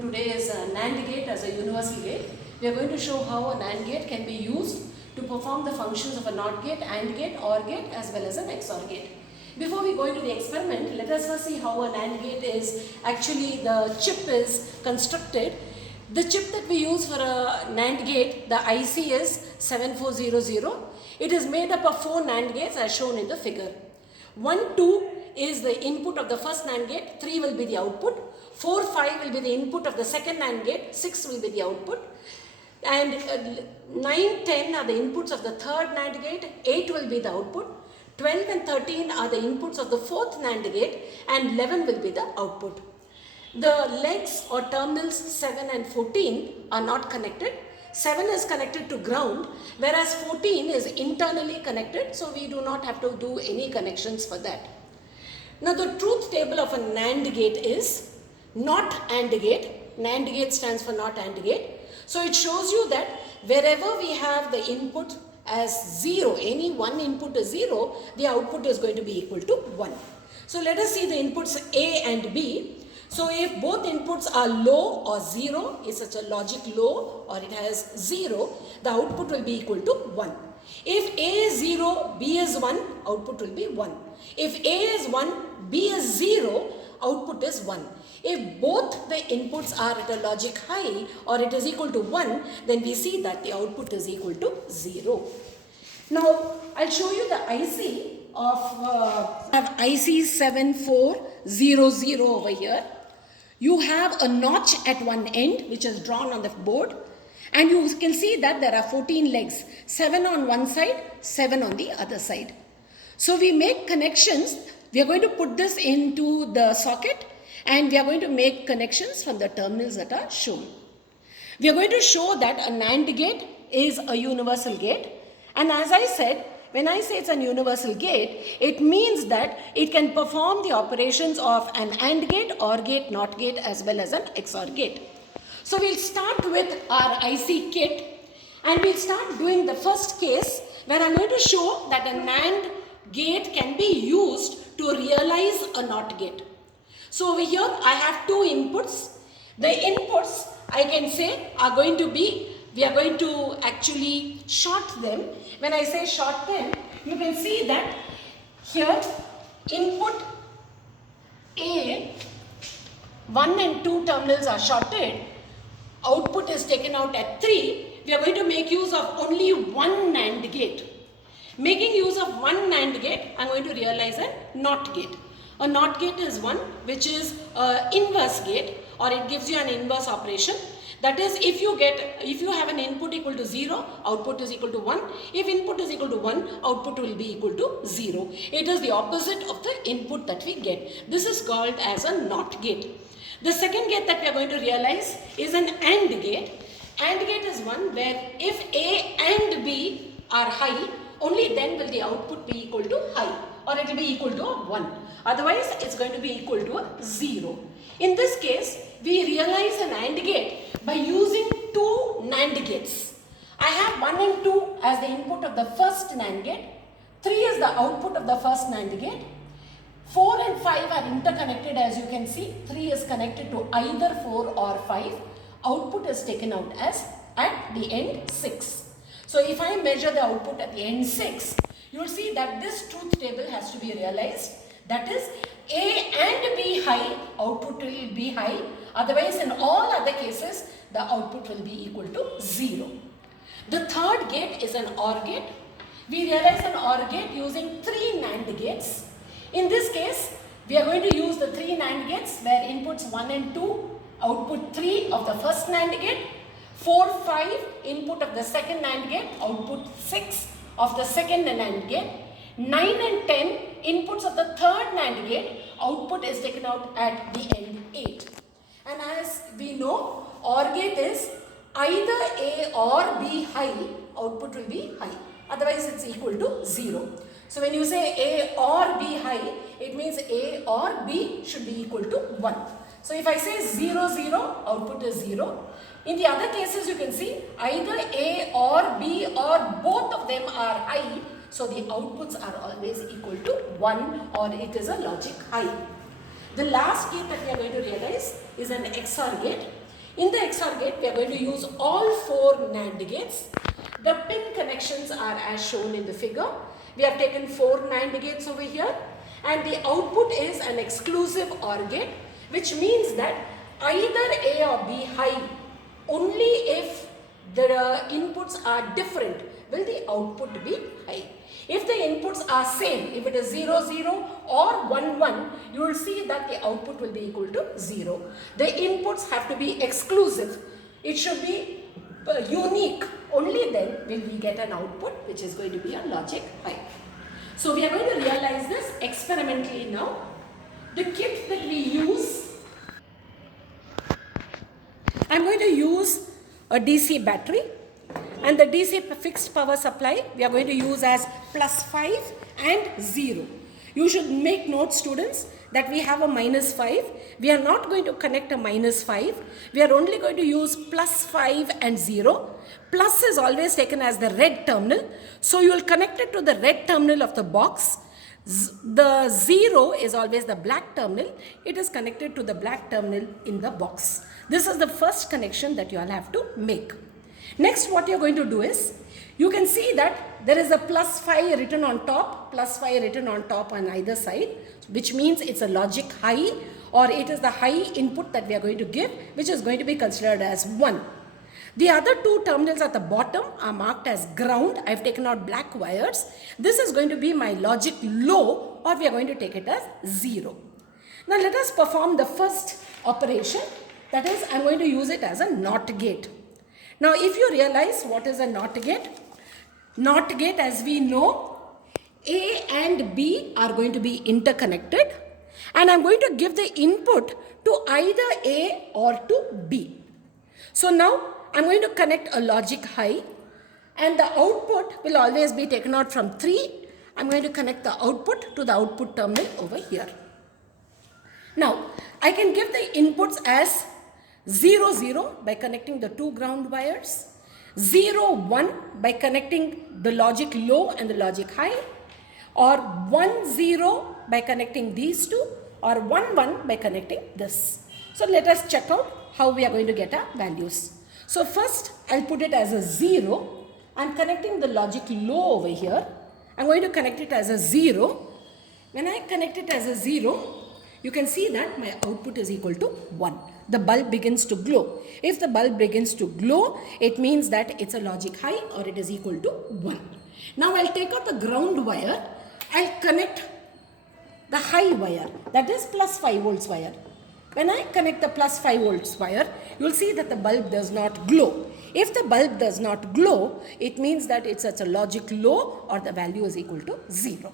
Today is a NAND gate as a universal gate. We are going to show how a NAND gate can be used to perform the functions of a NOT gate, AND gate, OR gate as well as an XOR gate. Before we go into the experiment, let us first see how a NAND gate is actually, the chip is constructed. The chip that we use for a NAND gate, the IC is 7400. It is made up of 4 NAND gates as shown in the figure. 1, 2 is the input of the first NAND gate, 3 will be the output, 4, 5 will be the input of the second NAND gate, 6 will be the output, and 9, 10 are the inputs of the third NAND gate, 8 will be the output, 12 and 13 are the inputs of the fourth NAND gate, and 11 will be the output. The legs or terminals 7 and 14 are not connected. 7 is connected to ground, whereas 14 is internally connected, so we do not have to do any connections for that. Now the truth table of a NAND gate is not AND gate. NAND gate stands for not AND gate. So it shows you that wherever we have the input as 0, any one input is 0, the output is going to be equal to 1. So let us see the inputs A and B. So if both inputs are low or 0, is such a logic low or it has 0, the output will be equal to 1. If A is 0, B is 1, output will be 1. If A is 1, B is 0, output is 1. If both the inputs are at a logic high or it is equal to 1, then we see that the output is equal to 0. Now, I'll show you the IC of IC 7400 over here. You have a notch at one end which is drawn on the board, and you can see that there are 14 legs, 7 on one side, 7 on the other side. So we make connections. We are going to put this into the socket and we are going to make connections from the terminals that are shown. We are going to show that a NAND gate is a universal gate, and as I said, when I say it's a universal gate, it means that it can perform the operations of an AND gate, OR gate, NOT gate as well as an XOR gate. So we'll start with our IC kit and we'll start doing the first case where I'm going to show that a NAND gate can be used to realize a NOT gate. So over here I have two inputs. The inputs I can say are going to be, we are going to actually short them. When I say short them, you can see that here input A, 1 and 2 terminals are shorted, output is taken out at 3. We are going to make use of only one NAND gate. Making use of one NAND gate, I am going to realize a NOT gate. A NOT gate is one which is an inverse gate, or it gives you an inverse operation. That is, if you have an input equal to 0, output is equal to 1. If input is equal to 1, output will be equal to 0. It is the opposite of the input that we get. This is called as a NOT gate. The second gate that we are going to realize is an AND gate. AND gate is one where if A and B are high, only then will the output be equal to high, or it will be equal to a 1. Otherwise, it's going to be equal to a 0. In this case, we realize an AND gate by using two NAND gates. I have 1 and 2 as the input of the first NAND gate, 3 is the output of the first NAND gate, 4 and 5 are interconnected as you can see. 3 is connected to either 4 or 5. Output is taken out as at the end 6. So if I measure the output at the end 6, you will see that this truth table has to be realized. That is, A and B high, output will be high. Otherwise, in all other cases, the output will be equal to 0. The third gate is an OR gate. We realize an OR gate using 3 NAND gates. In this case, we are going to use the 3 NAND gates where inputs 1 and 2, output 3 of the first NAND gate, 4, 5, input of the second NAND gate, output 6 of the second NAND gate, 9 and 10, inputs of the third NAND gate, output is taken out at the end 8. And as we know, OR gate is either A or B high, output will be high. Otherwise, it's equal to 0. So when you say A or B high, it means A or B should be equal to 1. So if I say 0, 0, output is 0. In the other cases, you can see either A or B or both of them are high. So the outputs are always equal to 1, or it is a logic high. The last gate that we are going to realize is an XOR gate. In the XOR gate, we are going to use all 4 NAND gates. The pin connections are as shown in the figure. We have taken 4 NAND gates over here, and the output is an exclusive OR gate, which means that either A or B high only if the inputs are different will the output be high. If the inputs are same, if it is 0, 0 or 1, 1, you will see that the output will be equal to 0. The inputs have to be exclusive. It should be unique. Only then will we get an output which is going to be a logic high. So we are going to realize this experimentally now. The kit that we use, I am going to use a DC battery, and the DC fixed power supply we are going to use as +5 and 0. You should make note, students, that we have a -5. We are not going to connect a -5. We are only going to use +5 and 0. Plus is always taken as the red terminal. So you will connect it to the red terminal of the box. The 0 is always the black terminal. It is connected to the black terminal in the box. This is the first connection that you all have to make. Next, what you are going to do is, you can see that there is a +5 written on top, +5 written on top on either side, which means it's a logic high, or it is the high input that we are going to give, which is going to be considered as 1. The other 2 terminals at the bottom are marked as ground. I have taken out black wires. This is going to be my logic low, or we are going to take it as 0. Now let us perform the first operation. That is, I am going to use it as a NOT gate. Now if you realize what is a NOT gate, as we know, A and B are going to be interconnected, and I am going to give the input to either A or to B. So now I am going to connect a logic high, and the output will always be taken out from 3. I am going to connect the output to the output terminal over here. Now I can give the inputs as 0, 0 by connecting the 2 ground wires, 0, 1 by connecting the logic low and the logic high, or 1, 0 by connecting these 2, or 1, 1 by connecting this. So let us check out how we are going to get our values. So first I'll put it as a 0. I'm connecting the logic low over here. I'm going to connect it as a 0. When I connect it as a 0, you can see that my output is equal to 1. The bulb begins to glow. If the bulb begins to glow, it means that it's a logic high, or it is equal to 1. Now I'll take out the ground wire. I'll connect the high wire, that is +5 volts wire. When I connect the +5 volts wire, you will see that the bulb does not glow. If the bulb does not glow, it means that it's at a logic low, or the value is equal to 0.